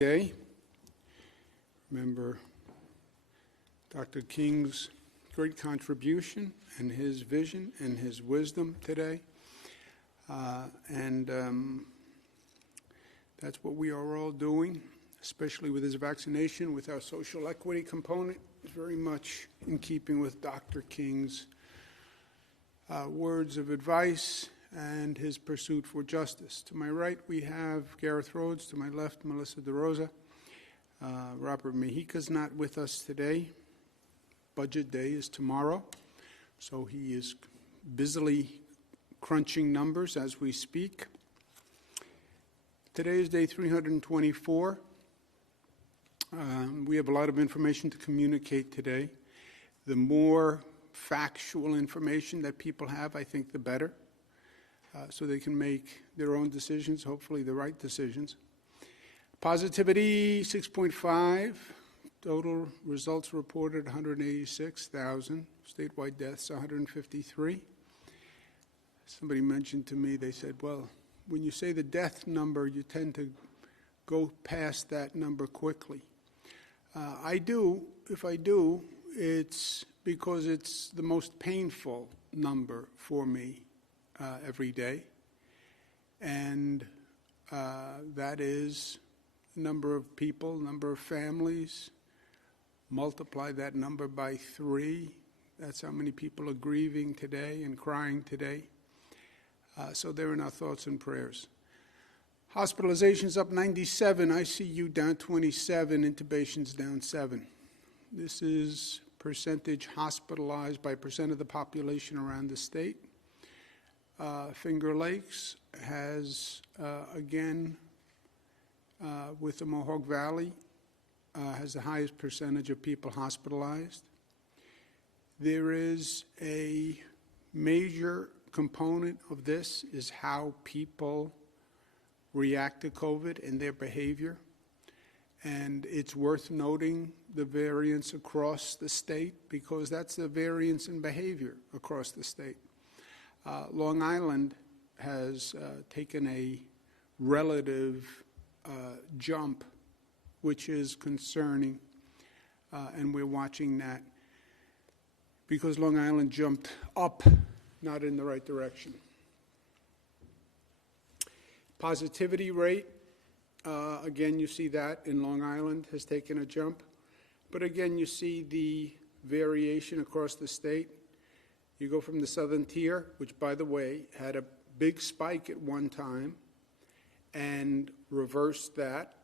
Day. Remember Dr. King's great contribution and his vision and his wisdom today. That's what we are all doing, especially with his vaccination, with our social equity component. It's very much in keeping with Dr. King's words of advice and his pursuit for justice. To my right, we have Gareth Rhodes. To my left, Melissa DeRosa. Robert Mejica's not with us today. Budget day is tomorrow, so he is busily crunching numbers as we speak. Today is day 324. We have a lot of information to communicate today. The more factual information that people have, I think the better. So they can make their own decisions, hopefully the right decisions. Positivity, 6.5. Total results reported, 186,000. Statewide deaths, 153. Somebody mentioned to me, they said, well, when you say the death number, you tend to go past that number quickly. I do. If I do, it's because it's the most painful number for me. Every day, and that is number of people, number of families. Multiply that number by 3. That's how many people are grieving today and crying today. So they're in our thoughts and prayers. Hospitalizations up 97, ICU down 27, intubations down 7. This is percentage hospitalized by percent of the population around the state. Finger Lakes has, again, with the Mohawk Valley, has the highest percentage of people hospitalized. There is a major component of this is how people react to COVID and their behavior. And it's worth noting the variance across the state because that's the variance in behavior across the state. Long Island has taken a relative jump, which is concerning, and we're watching that because Long Island jumped up, not in the right direction. Positivity rate, again, you see that in Long Island has taken a jump, but again, you see the variation across the state. You go from the southern tier, which, by the way, had a big spike at one time and reversed that.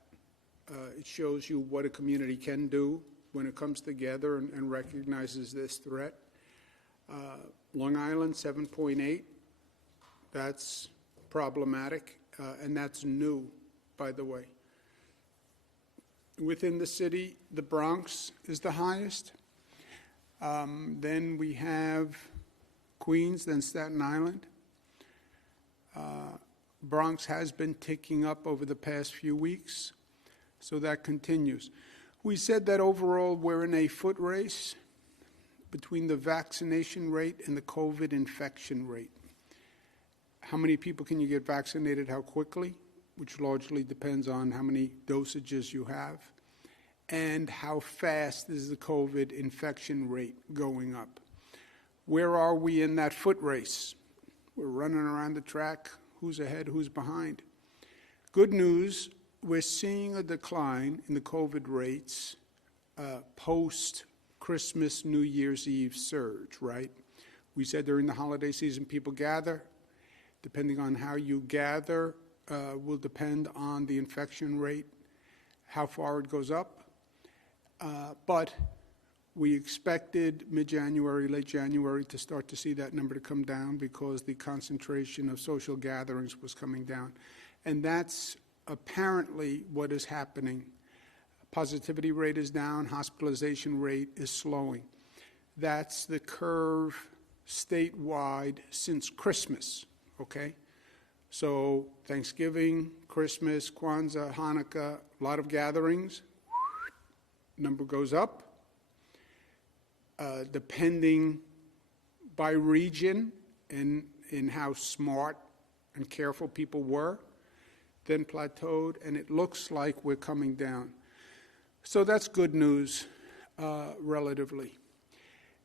It shows you what a community can do when it comes together and recognizes this threat. Long Island, 7.8. That's problematic, and that's new, by the way. Within the city, the Bronx is the highest. Then we have Queens, then Staten Island. Bronx has been ticking up over the past few weeks, so that continues. We said that overall we're in a foot race between the vaccination rate and the COVID infection rate. How many people can you get vaccinated, how quickly, which largely depends on how many dosages you have, and how fast is the COVID infection rate going up. Where are we in that foot race? We're running around the track. Who's ahead, who's behind? Good news, we're seeing a decline in the COVID rates post-Christmas, New Year's Eve surge, right? We said during the holiday season people gather. Depending on how you gather will depend on the infection rate, how far it goes up. But we expected mid-January, late January to start to see that number to come down because the concentration of social gatherings was coming down. And that's apparently what is happening. Positivity rate is down, hospitalization rate is slowing. That's the curve statewide since Christmas, okay? So Thanksgiving, Christmas, Kwanzaa, Hanukkah, a lot of gatherings, number goes up. Depending by region and in how smart and careful people were, then plateaued, and it looks like we're coming down. So that's good news, relatively.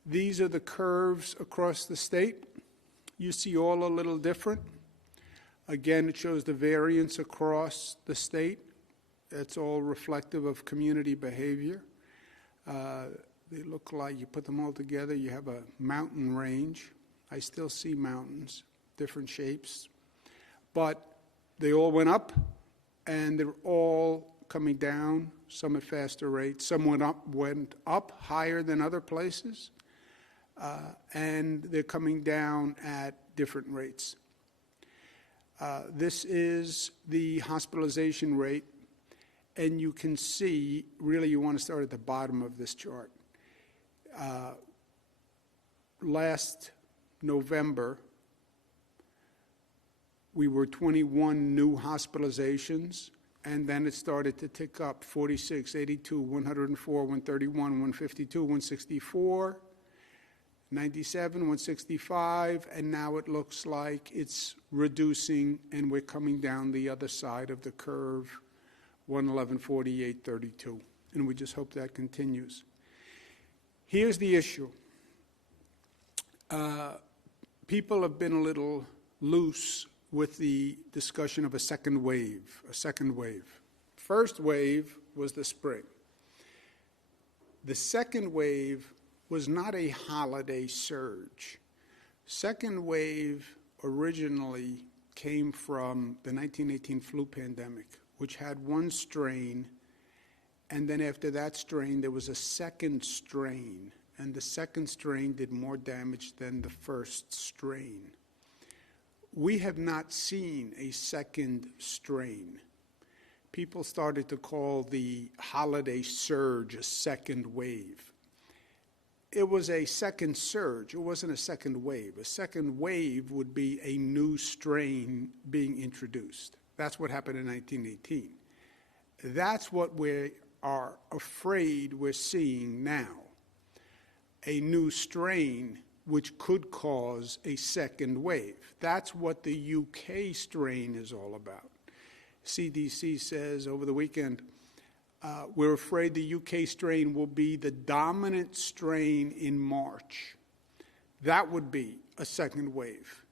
These are the curves across the state. You see all a little different. Again, it shows the variance across the state. It's all reflective of community behavior. They look like, you put them all together, you have a mountain range. I still see mountains, different shapes. But they all went up, and they're all coming down, some at faster rates. Some went up higher than other places, and they're coming down at different rates. This is the hospitalization rate, and you can see, really you want to start at the bottom of this chart. Last November, we were 21 new hospitalizations, and then it started to tick up: 46, 82, 104, 131, 152, 164, 97, 165, and now it looks like it's reducing, and we're coming down the other side of the curve, 111, 48, 32, and we just hope that continues. Here's the issue. People have been a little loose with the discussion of a second wave. First wave was the spring. The second wave was not a holiday surge. Second wave originally came from the 1918 flu pandemic, which had one strain, and then after that strain, there was a second strain, and the second strain did more damage than the first strain. We have not seen a second strain. People started to call the holiday surge a second wave. It was a second surge. It wasn't a second wave. A second wave would be a new strain being introduced. That's what happened in 1918. That's what we are afraid we're seeing now. A new strain which could cause a second wave. That's what the UK strain is all about. CDC says over the weekend, we're afraid the UK strain will be the dominant strain in March. That would be a second wave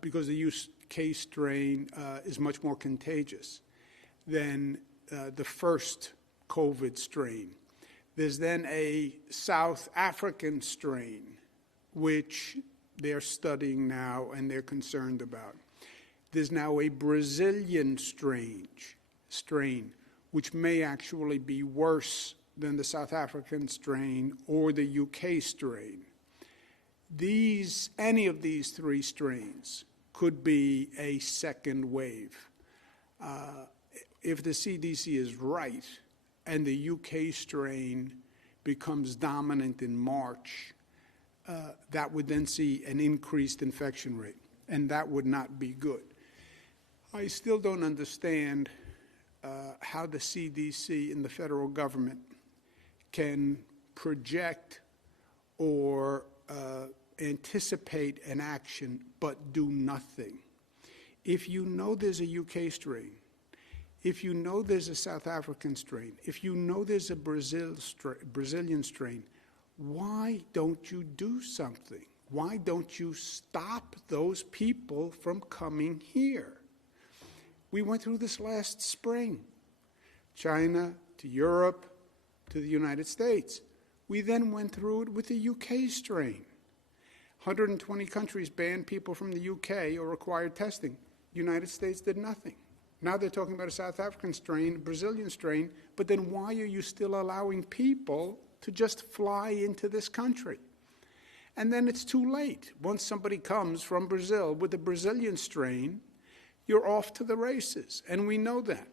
because the UK strain is much more contagious than the first COVID strain. There's then a South African strain, which they're studying now and they're concerned about. There's now a Brazilian strain, which may actually be worse than the South African strain or the UK strain. Any of these three strains could be a second wave. If the CDC is right and the UK strain becomes dominant in March, that would then see an increased infection rate, and that would not be good. I still don't understand how the CDC and the federal government can project or anticipate an action but do nothing. If you know there's a UK strain, if you know there's a South African strain, if you know there's a Brazilian strain, why don't you do something? Why don't you stop those people from coming here? We went through this last spring, China to Europe to the United States. We then went through it with the UK strain. 120 countries banned people from the UK or required testing. The United States did nothing. Now they're talking about a South African strain, a Brazilian strain, but then why are you still allowing people to just fly into this country? And then it's too late. Once somebody comes from Brazil with a Brazilian strain, you're off to the races, and we know that.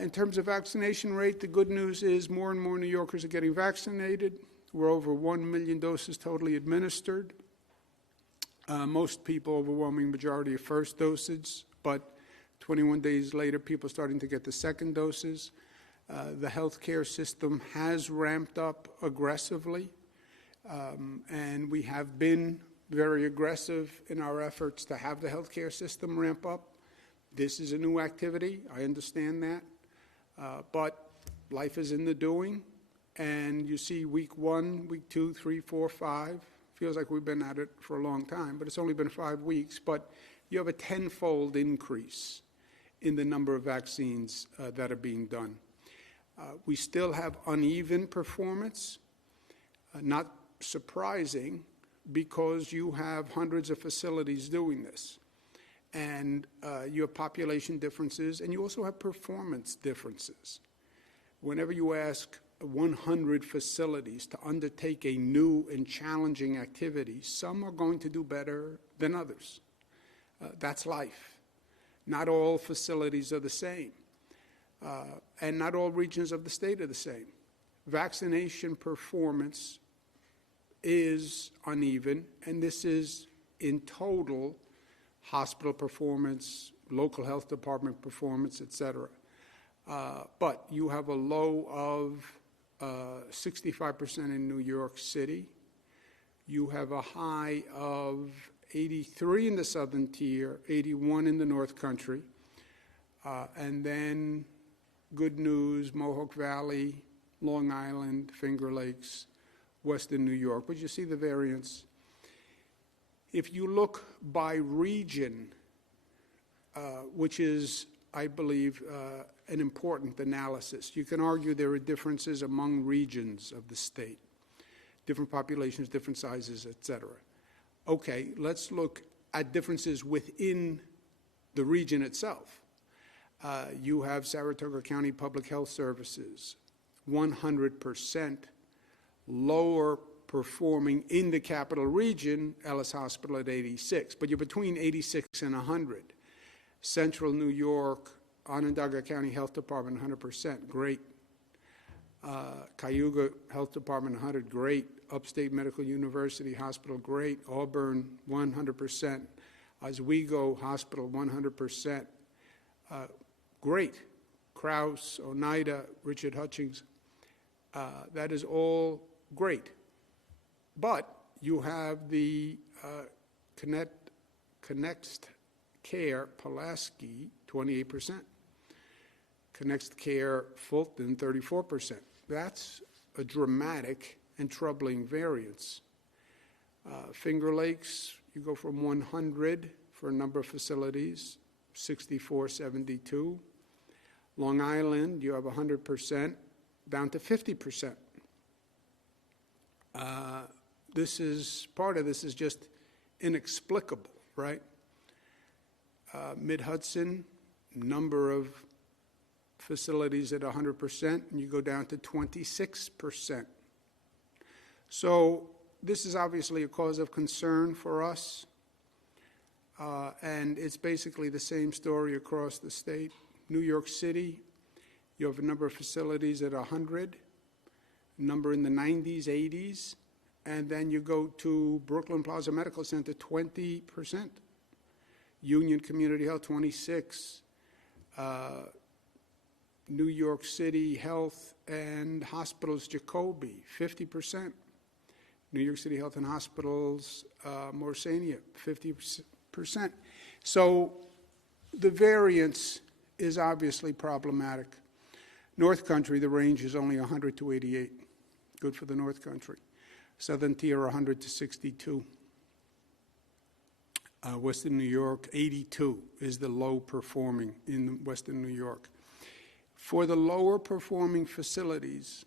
In terms of vaccination rate, the good news is more and more New Yorkers are getting vaccinated. We're over 1 million doses totally administered. Most people, overwhelming majority, of first doses, but 21 days later, people are starting to get the second doses. The healthcare system has ramped up aggressively, and we have been very aggressive in our efforts to have the healthcare system ramp up. This is a new activity. I understand that. But life is in the doing. And you see week 1, week 2, 3, 4, 5. Feels like we've been at it for a long time, but it's only been 5 weeks. But you have a tenfold increase in the number of vaccines that are being done. We still have uneven performance, not surprising, because you have hundreds of facilities doing this. And you have population differences, and you also have performance differences. Whenever you ask 100 facilities to undertake a new and challenging activity, some are going to do better than others. That's life. Not all facilities are the same, and not all regions of the state are the same. Vaccination performance is uneven, and this is in total hospital performance, local health department performance, et cetera. But you have a low of 65% in New York City. You have a high of 83 in the southern tier, 81 in the North Country. And then good news, Mohawk Valley, Long Island, Finger Lakes, Western New York. But you see the variance. If you look by region, which is, I believe, an important analysis, you can argue there are differences among regions of the state, different populations, different sizes, et cetera. Okay, let's look at differences within the region itself. You have Saratoga County Public Health Services, 100% lower performing in the capital region, Ellis Hospital at 86, but you're between 86 and 100. Central New York, Onondaga County Health Department, 100%, great. Cayuga Health Department, 100, great. Upstate Medical University Hospital, great. Auburn, 100%. Oswego Hospital, 100%. Great. Krause, Oneida, Richard Hutchings, that is all great. But you have the Connect Care Pulaski, 28%. Connect Care Fulton, 34%. That's a dramatic and troubling variance. Finger Lakes, you go from 100 for a number of facilities, 64, 72. Long Island, you have 100%, down to 50%. Part of this is just inexplicable, right? Mid-Hudson, number of facilities at 100%, and you go down to 26%. So this is obviously a cause of concern for us, and it's basically the same story across the state. New York City, you have a number of facilities at 100, a number in the 90s, 80s, and then you go to Brooklyn Plaza Medical Center, 20%. Union Community Health, 26. New York City Health and Hospitals Jacoby, 50%. New York City Health and Hospitals Morsania, 50%. So the variance is obviously problematic. North Country, the range is only 100 to 88. Good for the North Country. Southern tier, 100 to 62. Western New York, 82 is the low performing in Western New York. For the lower performing facilities,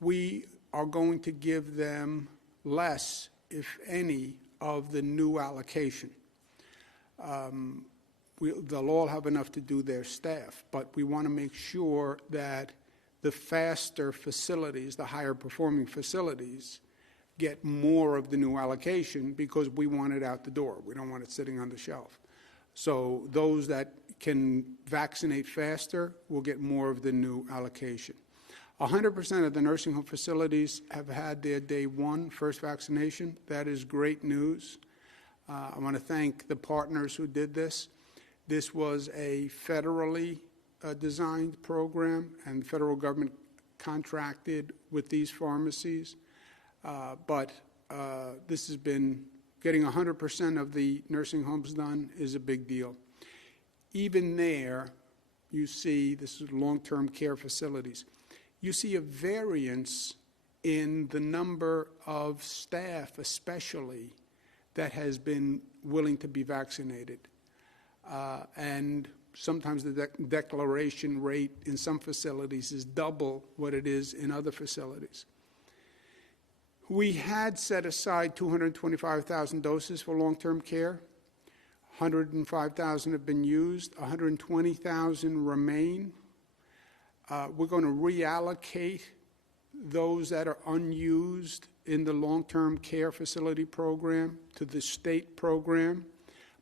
we are going to give them less, if any, of the new allocation. They'll all have enough to do their staff, but we want to make sure that the faster facilities, the higher performing facilities, get more of the new allocation because we want it out the door. We don't want it sitting on the shelf. So those that can vaccinate faster will get more of the new allocation. 100% of the nursing home facilities have had their day one first vaccination. That is great news. I want to thank the partners who did this. This was a federally designed program, and the federal government contracted with these pharmacies. But this has been, getting 100% of the nursing homes done is a big deal. even there, you see, this is long-term care facilities, you see a variance in the number of staff, especially, that has been willing to be vaccinated. And sometimes the declaration rate in some facilities is double what it is in other facilities. We had set aside 225,000 doses for long-term care. 105,000 have been used. 120,000 remain. We're going to reallocate those that are unused in the long-term care facility program to the state program,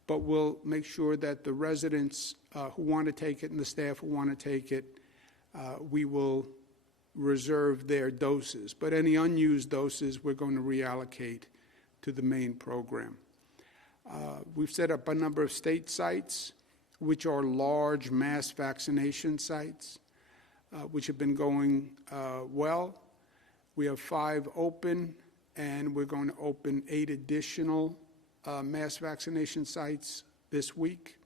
but we'll make sure that the residents who want to take it and the staff who want to take it, we will reserve their doses. But any unused doses, we're going to reallocate to the main program. We've set up a number of state sites, which are large mass vaccination sites, which have been going well. We have 5 open, and we're going to open 8 additional mass vaccination sites this week.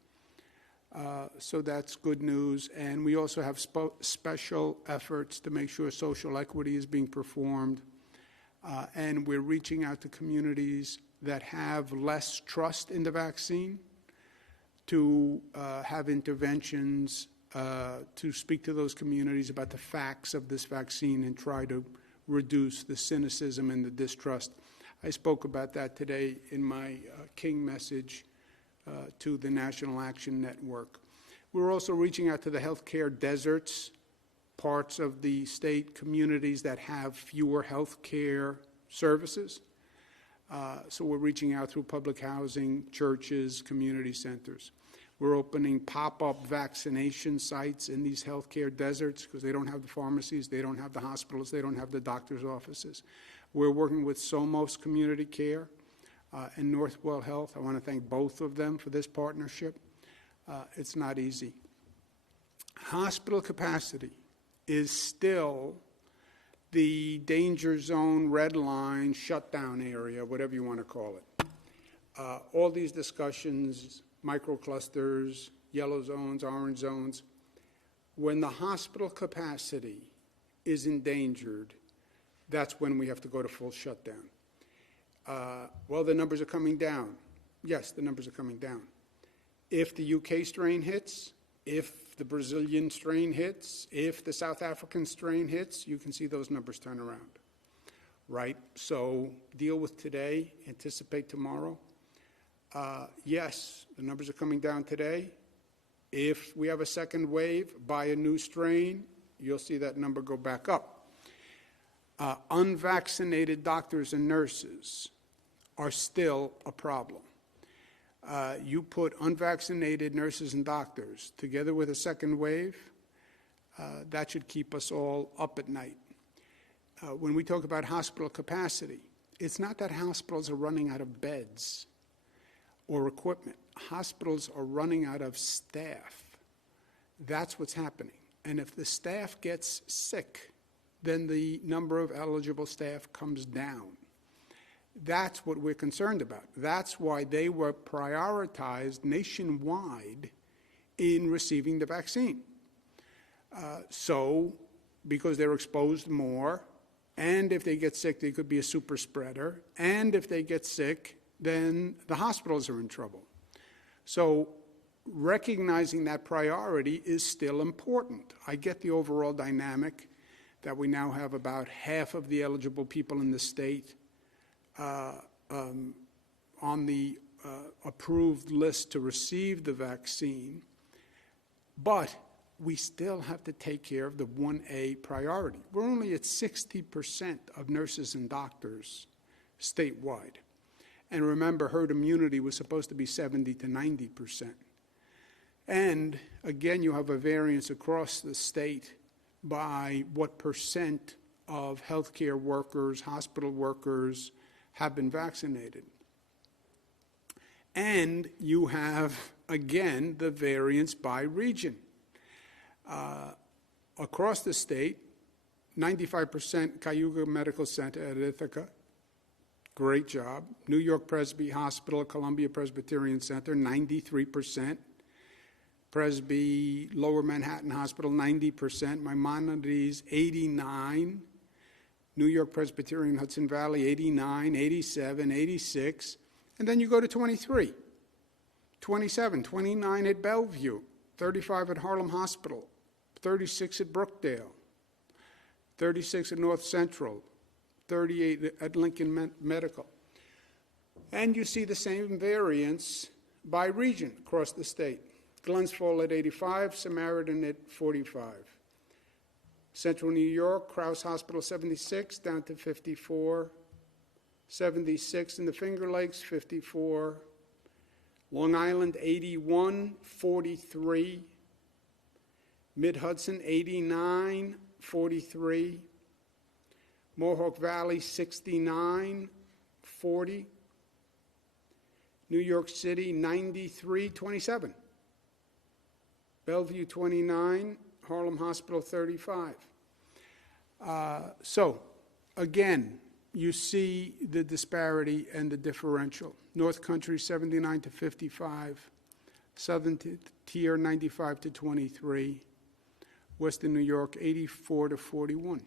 So that's good news. And we also have special efforts to make sure social equity is being performed. And we're reaching out to communities that have less trust in the vaccine to have interventions to speak to those communities about the facts of this vaccine and try to reduce the cynicism and the distrust. I spoke about that today in my King message to the National Action Network. We're also reaching out to the healthcare deserts, parts of the state communities that have fewer healthcare services. So we're reaching out through public housing, churches, community centers. We're opening pop-up vaccination sites in these healthcare deserts because they don't have the pharmacies, they don't have the hospitals, they don't have the doctor's offices. We're working with Somos Community Care and Northwell Health. I want to thank both of them for this partnership. It's not easy. Hospital capacity is still the danger zone, red line, shutdown area, whatever you want to call it. All these discussions, microclusters, yellow zones, orange zones, when the hospital capacity is endangered, that's when we have to go to full shutdown. Well, the numbers are coming down. Yes, the numbers are coming down. If the UK strain hits, if the Brazilian strain hits, if the South African strain hits, you can see those numbers turn around, right? So deal with today, anticipate tomorrow. Yes, the numbers are coming down today. If we have a second wave, buy a new strain, you'll see that number go back up. Unvaccinated doctors and nurses are still a problem. You put unvaccinated nurses and doctors together with a second wave, that should keep us all up at night. When we talk about hospital capacity, it's not that hospitals are running out of beds or equipment. Hospitals are running out of staff. That's what's happening. And if the staff gets sick, then the number of eligible staff comes down. That's what we're concerned about. That's why they were prioritized nationwide in receiving the vaccine. So, because they're exposed more, and if they get sick, they could be a super spreader, and if they get sick, then the hospitals are in trouble. So, recognizing that priority is still important. I get the overall dynamic that we now have about half of the eligible people in the state on the approved list to receive the vaccine, but we still have to take care of the 1A priority. We're only at 60% of nurses and doctors statewide. And remember, herd immunity was supposed to be 70 to 90%. And again, you have a variance across the state by what percent of healthcare workers, hospital workers, have been vaccinated. And you have, again, the variance by region. Across the state, 95% Cayuga Medical Center at Ithaca, great job. New York Presby Hospital, Columbia Presbyterian Center, 93%. Presby, Lower Manhattan Hospital, 90%. Maimonides, 89. New York Presbyterian, Hudson Valley, 89, 87, 86. And then you go to 23, 27, 29 at Bellevue, 35 at Harlem Hospital, 36 at Brookdale, 36 at North Central, 38 at Lincoln Medical. And you see the same variance by region across the state. Glens Falls at 85, Samaritan at 45. Central New York, Krause Hospital 76, down to 54. 76 in the Finger Lakes, 54. Long Island 81, 43. Mid-Hudson 89, 43. Mohawk Valley 69, 40. New York City 93, 27. Bellevue 29, Harlem Hospital 35. So, again, you see the disparity and the differential. North Country 79 to 55, Southern Tier 95 to 23, Western New York 84 to 41.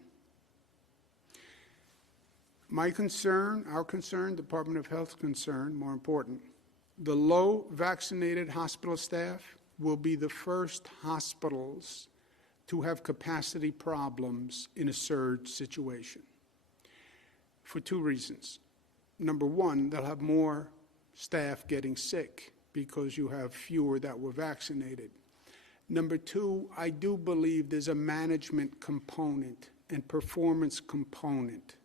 My concern, our concern, Department of Health's concern, more important, the low vaccinated hospital staff will be the first hospitals to have capacity problems in a surge situation for two reasons. Number one, they'll have more staff getting sick because you have fewer that were vaccinated. Number two, I do believe there's a management component and performance component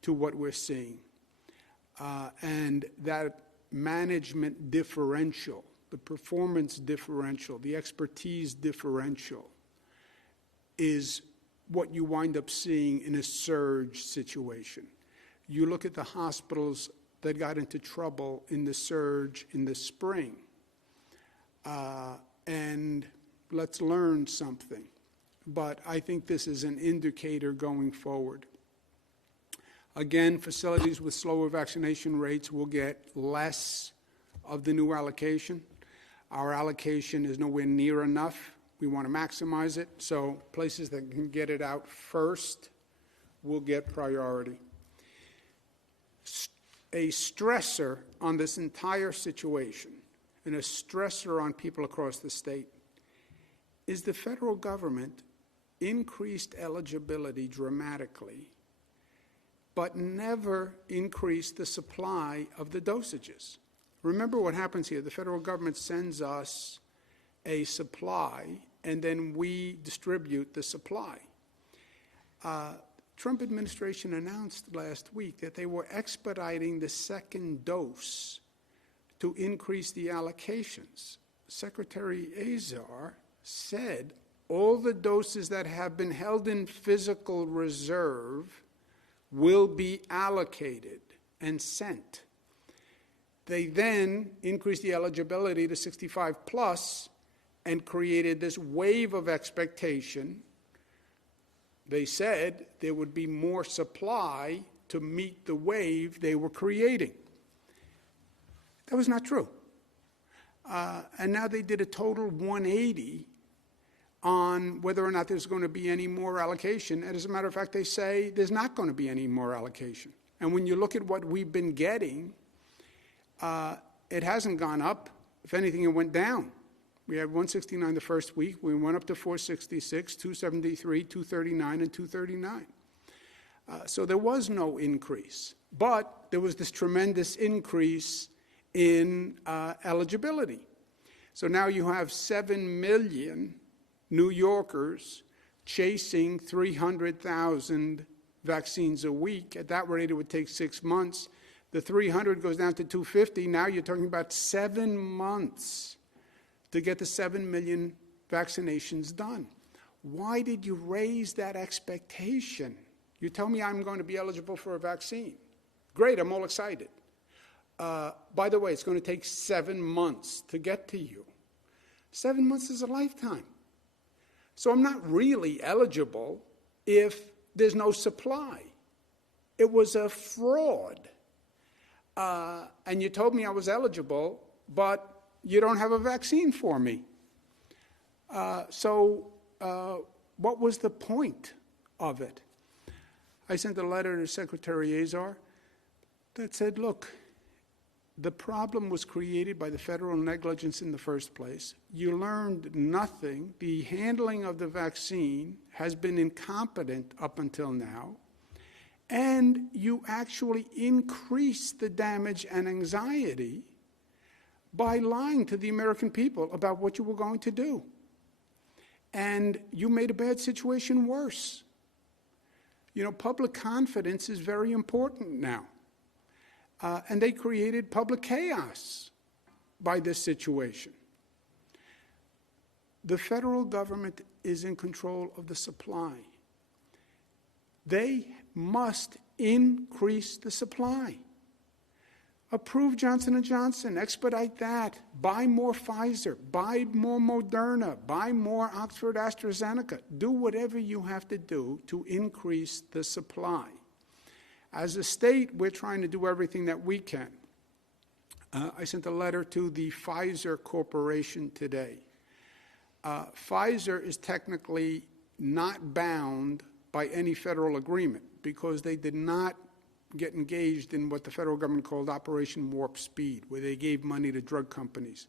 to what we're seeing. And that management differential, the performance differential, the expertise differential is what you wind up seeing in a surge situation. You look at the hospitals that got into trouble in the surge in the spring, and let's learn something. But I think this is an indicator going forward. Again, facilities with slower vaccination rates will get less of the new allocation. Our allocation is nowhere near enough. We want to maximize it, so places that can get it out first will get priority. A stressor on this entire situation, and a stressor on people across the state, is the federal government increased eligibility dramatically, but never increased the supply of the dosages. Remember what happens here. The federal government sends us a supply, and then we distribute the supply. Trump administration announced last week that they were expediting the second dose to increase the allocations. Secretary Azar said all the doses that have been held in physical reserve will be allocated and sent. They then increased the eligibility to 65 plus and created this wave of expectation. They said there would be more supply to meet the wave they were creating. That was not true. And now they did a total 180 on whether or not there's going to be any more allocation. And as a matter of fact, they say there's not going to be any more allocation. And when you look at what we've been getting, it hasn't gone up. If anything, it went down. We had 169 the first week. We went up to 466, 273, 239, and 239. So there was no increase. But there was this tremendous increase in eligibility. So now you have 7 million New Yorkers chasing 300,000 vaccines a week. At that rate, it would take 6 months. The 300 goes down to 250. Now you're talking about 7 months to get the 7 million vaccinations done. Why did you raise that expectation? You tell me I'm going to be eligible for a vaccine. Great, I'm all excited. By the way, it's going to take 7 months to get to you. 7 months is a lifetime. So I'm not really eligible if there's no supply. It was a fraud. And you told me I was eligible, but you don't have a vaccine for me. What was the point of it? I sent a letter to Secretary Azar that said, look, the problem was created by the federal negligence in the first place. You learned nothing. The handling of the vaccine has been incompetent up until now. And you actually increased the damage and anxiety by lying to the American people about what you were going to do. And you made a bad situation worse. You know, public confidence is very important now. And they created public chaos by this situation. The federal government is in control of the supply. They must increase the supply. Approve Johnson & Johnson, expedite that, buy more Pfizer, buy more Moderna, buy more Oxford AstraZeneca. Do whatever you have to do to increase the supply. As a state, we're trying to do everything that we can. I sent a letter to the Pfizer Corporation today. Pfizer is technically not bound by any federal agreement because they did not get engaged in what the federal government called Operation Warp Speed, where they gave money to drug companies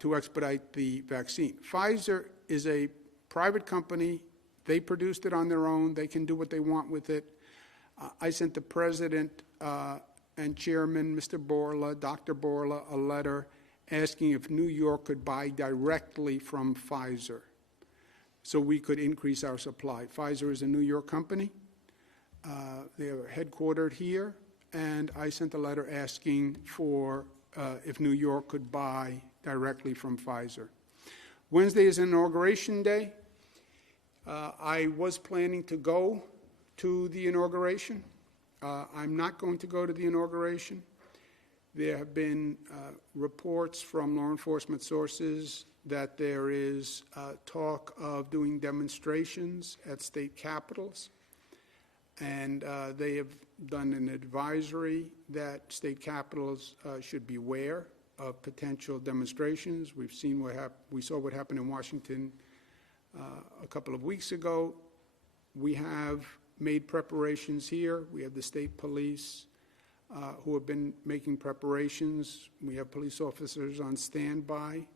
to expedite the vaccine. Pfizer is a private company. They produced it on their own. They can do what they want with it. I sent the president and chairman, Mr. Borla, Dr. Borla, a letter asking if New York could buy directly from Pfizer so we could increase our supply. Pfizer is a New York company. They are headquartered here, and I sent a letter asking for if New York could buy directly from Pfizer. Wednesday is Inauguration Day. I was planning to go to the inauguration. I'm not going to go to the inauguration. There have been reports from law enforcement sources that there is talk of doing demonstrations at state capitals. And they have done an advisory that state capitals should beware of potential demonstrations. We saw what happened in Washington a couple of weeks ago. We have made preparations here. We have the state police who have been making preparations. We have police officers on standby.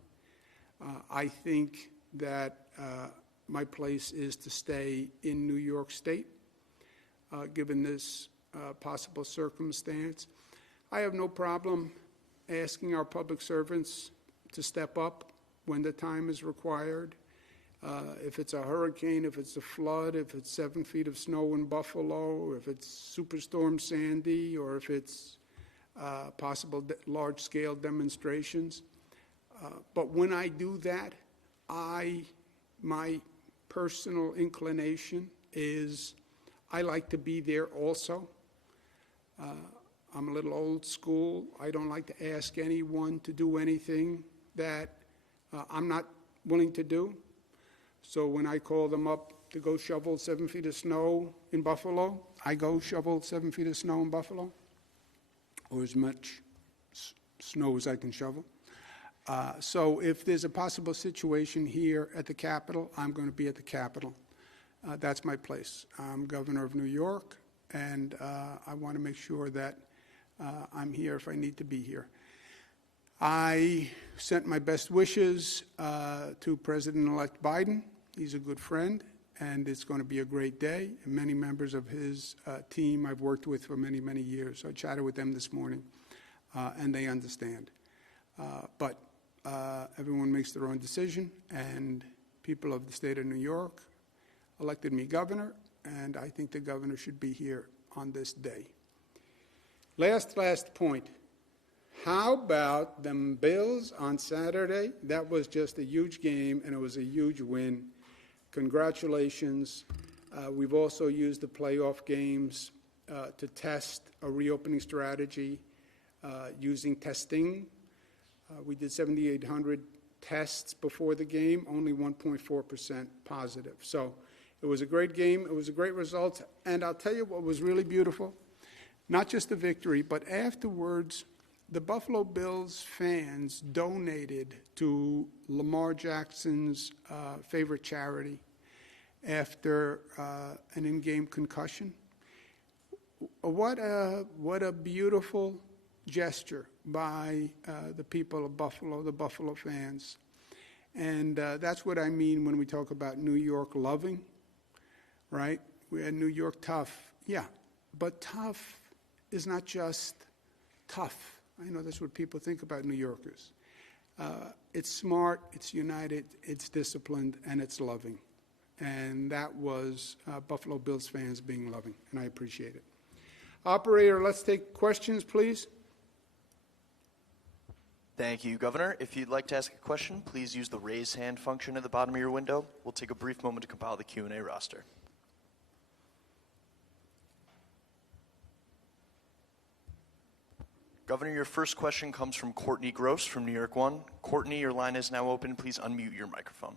I think that my place is to stay in New York State. Given this possible circumstance. I have no problem asking our public servants to step up when the time is required. If it's a hurricane, if it's a flood, if it's 7 feet of snow in Buffalo, if it's Superstorm Sandy, or if it's possible large-scale demonstrations. But when I do that, my personal inclination is I like to be there also. I'm a little old school. I don't like to ask anyone to do anything that I'm not willing to do. So when I call them up to go shovel 7 feet of snow in Buffalo, I go shovel 7 feet of snow in Buffalo, or as much snow as I can shovel. So if there's a possible situation here at the Capitol, I'm going to be at the Capitol. That's my place. I'm governor of New York, and I want to make sure that I'm here if I need to be here. I sent my best wishes to President-elect Biden. He's a good friend, and it's going to be a great day. And many members of his team I've worked with for many, many years. So I chatted with them this morning, and they understand. But everyone makes their own decision, and people of the state of New York elected me governor, and I think the governor should be here on this day. Last point. How about them Bills on Saturday? That was just a huge game, and it was a huge win. Congratulations. We've also used the playoff games to test a reopening strategy using testing. We did 7,800 tests before the game, only 1.4% positive. So it was a great game. It was a great result. And I'll tell you what was really beautiful, not just the victory, but afterwards, the Buffalo Bills fans donated to Lamar Jackson's favorite charity after an in-game concussion. What a beautiful gesture by the people of Buffalo, the Buffalo fans. And that's what I mean when we talk about New York loving, right? We had New York tough, yeah, but tough is not just tough. I know that's what people think about New Yorkers. It's smart, it's united, it's disciplined, and it's loving. And that was Buffalo Bills fans being loving, and I appreciate it. Operator, let's take questions, please. Thank you, Governor. If you'd like to ask a question, please use the raise hand function at the bottom of your window. We'll take a brief moment to compile the Q&A roster. Governor, your first question comes from Courtney Gross from New York One. Courtney, your line is now open. Please unmute your microphone.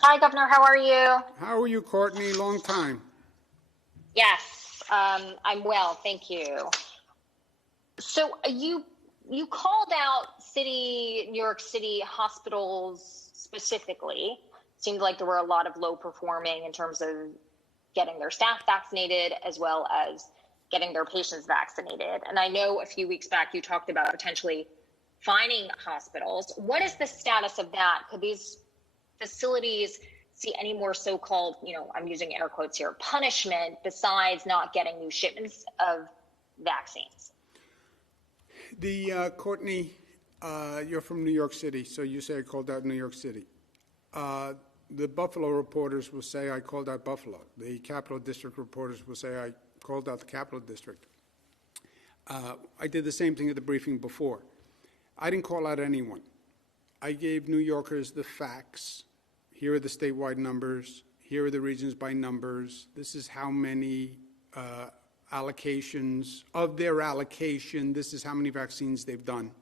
Hi, Governor. How are you? How are you, Courtney? Long time. Yes, I'm well. Thank you. So you called out New York City hospitals specifically. Seemed like there were a lot of low performing in terms of getting their staff vaccinated as well as getting their patients vaccinated. And I know a few weeks back you talked about potentially fining hospitals. What is the status of that? Could these facilities see any more so-called, I'm using air quotes here, punishment besides not getting new shipments of vaccines? Courtney, you're from New York City, so you say I called out New York City. The Buffalo reporters will say I called out Buffalo. The Capital District reporters will say I called out the Capital District. I did the same thing at the briefing before. I didn't call out anyone. I gave New Yorkers the facts. Here are the statewide numbers. Here are the regions by numbers. This is how many allocations. Of their allocation, this is how many vaccines they've done.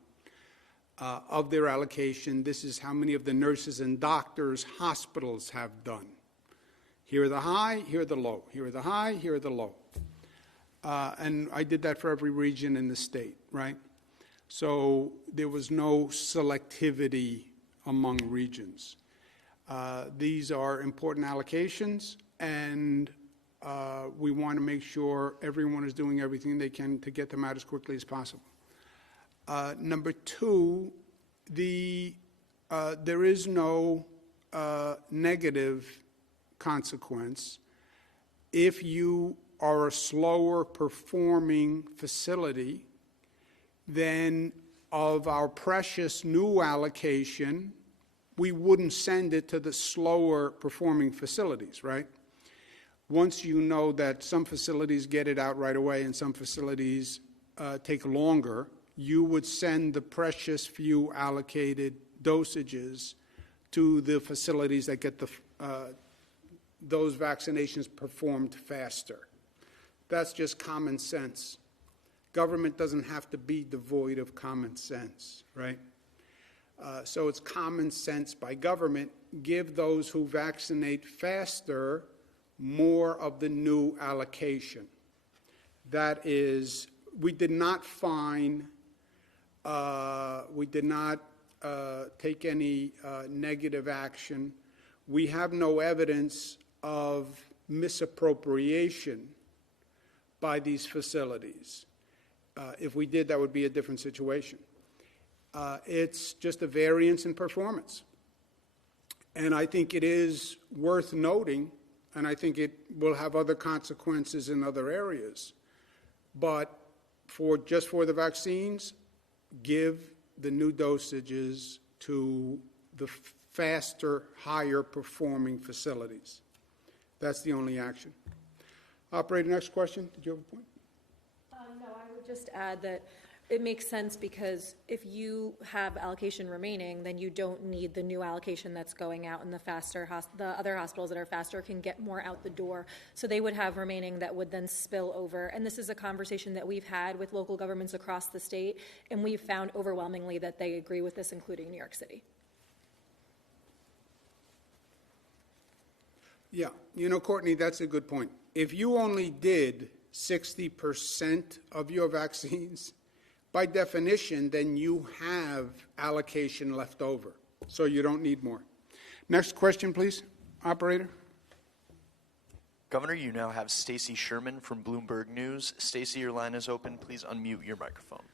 Of their allocation, this is how many of the nurses and doctors hospitals have done. Here are the high, here are the low. Here are the high, here are the low. And I did that for every region in the state, right? So there was no selectivity among regions. These are important allocations, and we want to make sure everyone is doing everything they can to get them out as quickly as possible. Number two, there is no negative consequence if you are a slower performing facility then of our precious new allocation, we wouldn't send it to the slower performing facilities, right? Once you know that some facilities get it out right away and some facilities take longer, you would send the precious few allocated dosages to the facilities that get those vaccinations performed faster. That's just common sense. Government doesn't have to be devoid of common sense, right? So it's common sense by government. Give those who vaccinate faster more of the new allocation. That is, we did not fine, we did not take any negative action. We have no evidence of misappropriation by these facilities. If we did, that would be a different situation. It's just a variance in performance. And I think it is worth noting, and I think it will have other consequences in other areas, but just for the vaccines, give the new dosages to the faster, higher performing facilities. That's the only action. Operator, next question. Did you have a point? No, I would just add that it makes sense because if you have allocation remaining, then you don't need the new allocation that's going out, and the other hospitals that are faster can get more out the door. So they would have remaining that would then spill over. And this is a conversation that we've had with local governments across the state, and we've found overwhelmingly that they agree with this, including New York City. Yeah, Courtney, that's a good point. If you only did 60% of your vaccines, by definition, then you have allocation left over, so you don't need more. Next question, please, operator. Governor, you now have Stacy Sherman from Bloomberg News. Stacy, your line is open. Please unmute your microphone.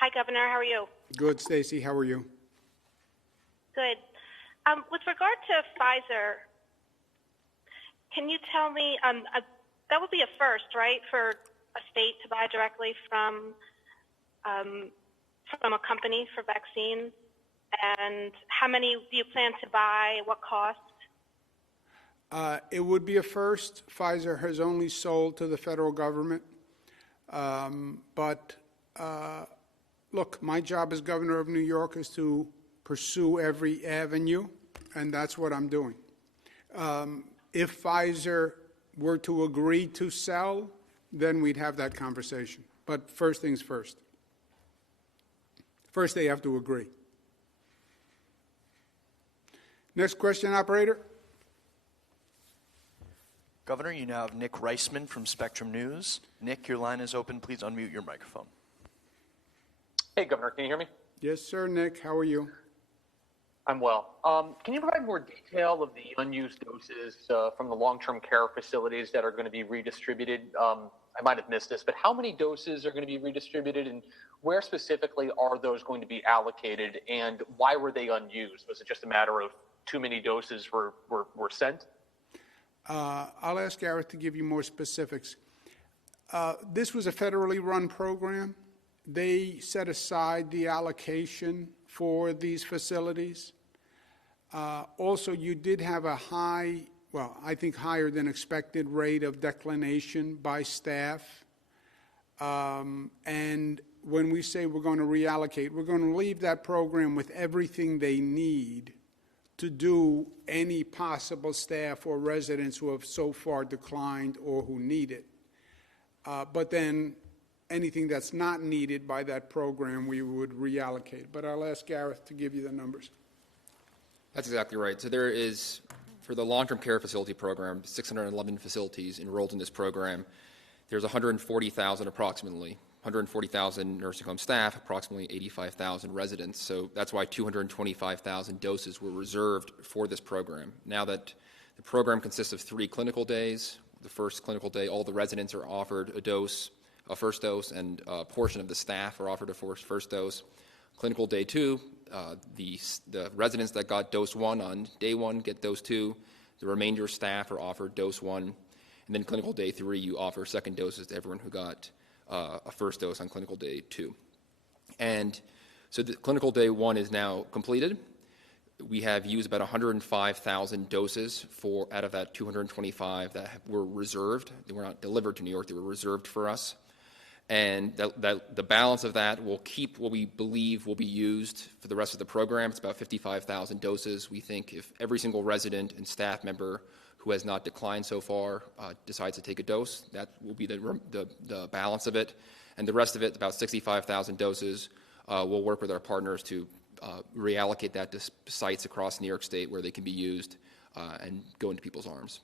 Hi, Governor. How are you? Good, Stacy. How are you? Good. With regard to Pfizer, can you tell me, that would be a first, right, for a state to buy directly from a company for vaccines? And how many do you plan to buy? What cost? It would be a first. Pfizer has only sold to the federal government. Look, my job as governor of New York is to pursue every avenue, and that's what I'm doing. If Pfizer were to agree to sell, then we'd have that conversation. But first things first. First, they have to agree. Next question, operator. Governor, you now have Nick Reisman from Spectrum News. Nick, your line is open. Please unmute your microphone. Hey, Governor, can you hear me? Yes, sir, Nick. How are you? I'm well. Can you provide more detail of the unused doses from the long-term care facilities that are going to be redistributed? I might have missed this, but how many doses are going to be redistributed, and where specifically are those going to be allocated, and why were they unused? Was it just a matter of too many doses were sent? I'll ask Gareth to give you more specifics. This was a federally run program. They set aside the allocation for these facilities. Also, you did have a high, well, I think higher than expected rate of declination by staff. And when we say we're going to reallocate, we're going to leave that program with everything they need to do any possible staff or residents who have so far declined or who need it. But then anything that's not needed by that program, we would reallocate. But I'll ask Gareth to give you the numbers. That's exactly right. So there is, for the long-term care facility program, 611 facilities enrolled in this program. There's 140,000 approximately, 140,000 nursing home staff, approximately 85,000 residents. So that's why 225,000 doses were reserved for this program. Now that the program consists of 3 clinical days, the first clinical day, all the residents are offered a first dose, and a portion of the staff are offered a first dose. Clinical day 2, the residents that got dose 1 on day 1 get dose 2. The remainder staff are offered dose 1. And then clinical day 3, you offer second doses to everyone who got a first dose on clinical day 2. And so the clinical day 1 is now completed. We have used about 105,000 doses out of that 225 that were reserved. They were not delivered to New York, they were reserved for us. And the balance of that will keep what we believe will be used for the rest of the program. It's about 55,000 doses. We think if every single resident and staff member who has not declined so far decides to take a dose, that will be the balance of it. And the rest of it, about 65,000 doses, we'll work with our partners to reallocate that to sites across New York State where they can be used and go into people's arms.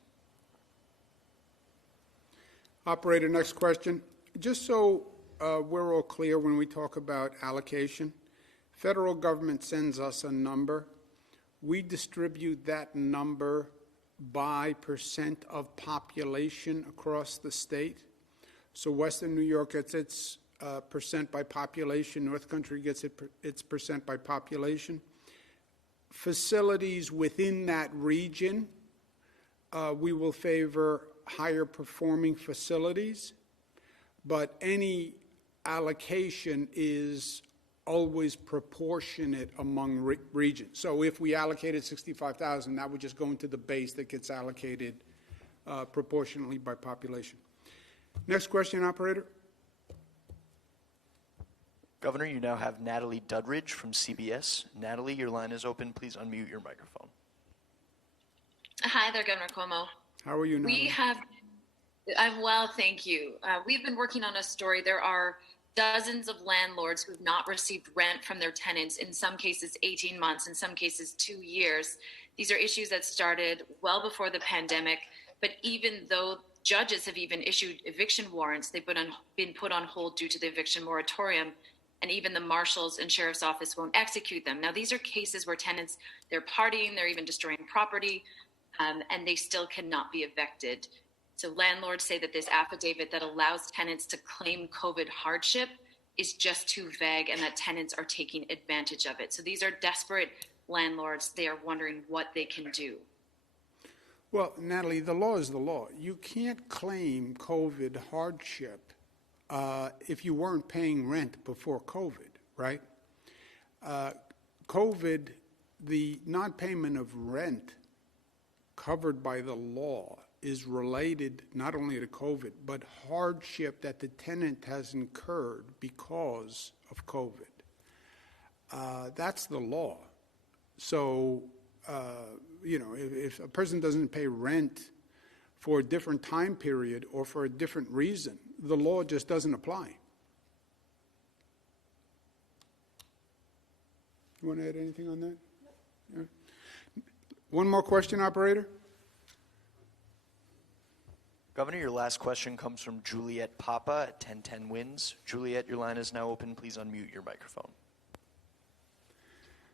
Operator, next question. Just so we're all clear when we talk about allocation, federal government sends us a number. We distribute that number by percent of population across the state. So Western New York gets its percent by population. North Country gets its percent by population. Facilities within that region, we will favor higher performing facilities. But any allocation is always proportionate among regions. So if we allocated 65,000, that would just go into the base that gets allocated proportionately by population. Next question, operator. Governor, you now have Natalie Dudridge from CBS. Natalie, your line is open. Please unmute your microphone. Hi there, Governor Cuomo. How are you, Natalie? I'm well, thank you. We've been working on a story. There are dozens of landlords who have not received rent from their tenants, in some cases 18 months, in some cases 2 years. These are issues that started well before the pandemic, but even though judges have even issued eviction warrants. They've been put on hold due to the eviction moratorium, and even the marshal's and sheriff's office won't execute them. Now, these are cases where tenants, they're partying, they're even destroying property, and they still cannot be evicted. So landlords say that this affidavit that allows tenants to claim COVID hardship is just too vague, and that tenants are taking advantage of it. So these are desperate landlords. They are wondering what they can do. Well, Natalie, the law is the law. You can't claim COVID hardship if you weren't paying rent before COVID, right? COVID, the non-payment of rent covered by the law is related not only to COVID, but hardship that the tenant has incurred because of COVID. That's the law. So, if a person doesn't pay rent for a different time period or for a different reason, the law just doesn't apply. You want to add anything on that? No. One more question, operator. Governor, your last question comes from Juliet Papa at 1010 Wins. Juliet, your line is now open. Please unmute your microphone.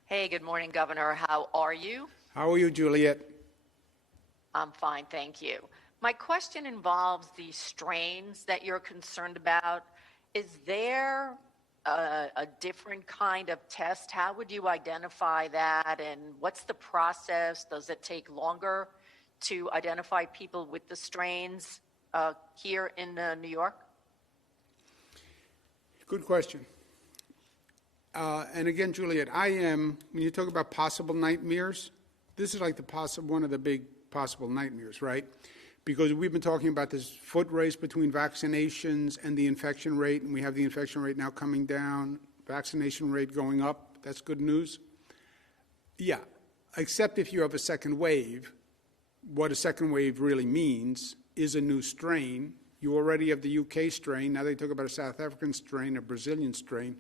Hey, good morning, Governor. How are you? How are you, Juliet? I'm fine, thank you. My question involves the strains that you're concerned about. Is there a different kind of test? How would you identify that, and what's the process? Does it take longer to identify people with the strains here in New York? Good question. And again, Juliet, when you talk about possible nightmares, this is like one of the big possible nightmares, right? Because we've been talking about this foot race between vaccinations and the infection rate, and we have the infection rate now coming down, vaccination rate going up. That's good news. Yeah, except if you have a second wave. What a second wave really means is a new strain. You already have the UK strain. Now they talk about a South African strain, a Brazilian strain.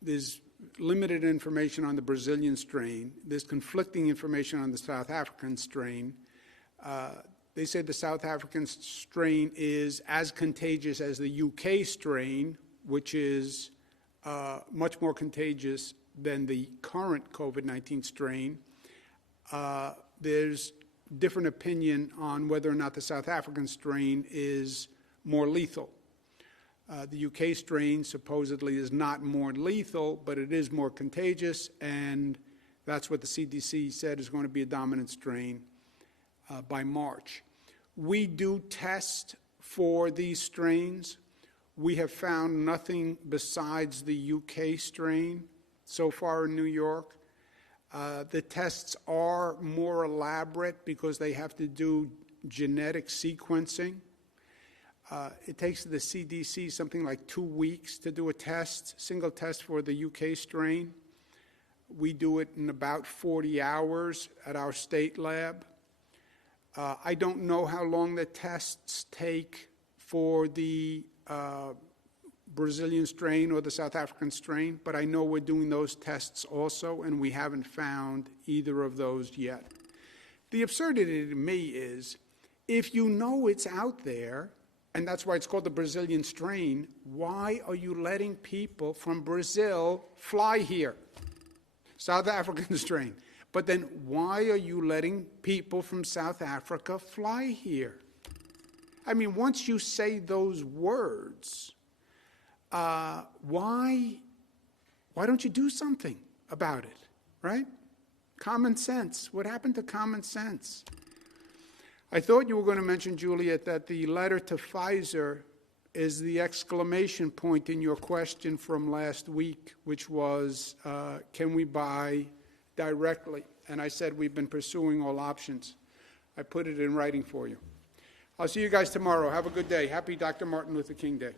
There's limited information on the Brazilian strain. There's conflicting information on the South African strain. They say the South African strain is as contagious as the UK strain, which is much more contagious than the current COVID-19 strain. There's different opinion on whether or not the South African strain is more lethal. The UK strain supposedly is not more lethal, but it is more contagious, and that's what the CDC said is going to be a dominant strain by March. We do test for these strains. We have found nothing besides the UK strain so far in New York. The tests are more elaborate because they have to do genetic sequencing. It takes the CDC something like 2 weeks to do a test, single test for the UK strain. We do it in about 40 hours at our state lab. I don't know how long the tests take for the Brazilian strain or the South African strain, but I know we're doing those tests also, and we haven't found either of those yet. The absurdity to me is, if you know it's out there, and that's why it's called the Brazilian strain, why are you letting people from Brazil fly here? South African strain. But then why are you letting people from South Africa fly here? I mean, once you say those words, why don't you do something about it, right? Common sense. What happened to common sense? I thought you were going to mention, Juliet, that the letter to Pfizer is the exclamation point in your question from last week, which was, can we buy directly? And I said we've been pursuing all options. I put it in writing for you. I'll see you guys tomorrow. Have a good day. Happy Dr. Martin Luther King Day.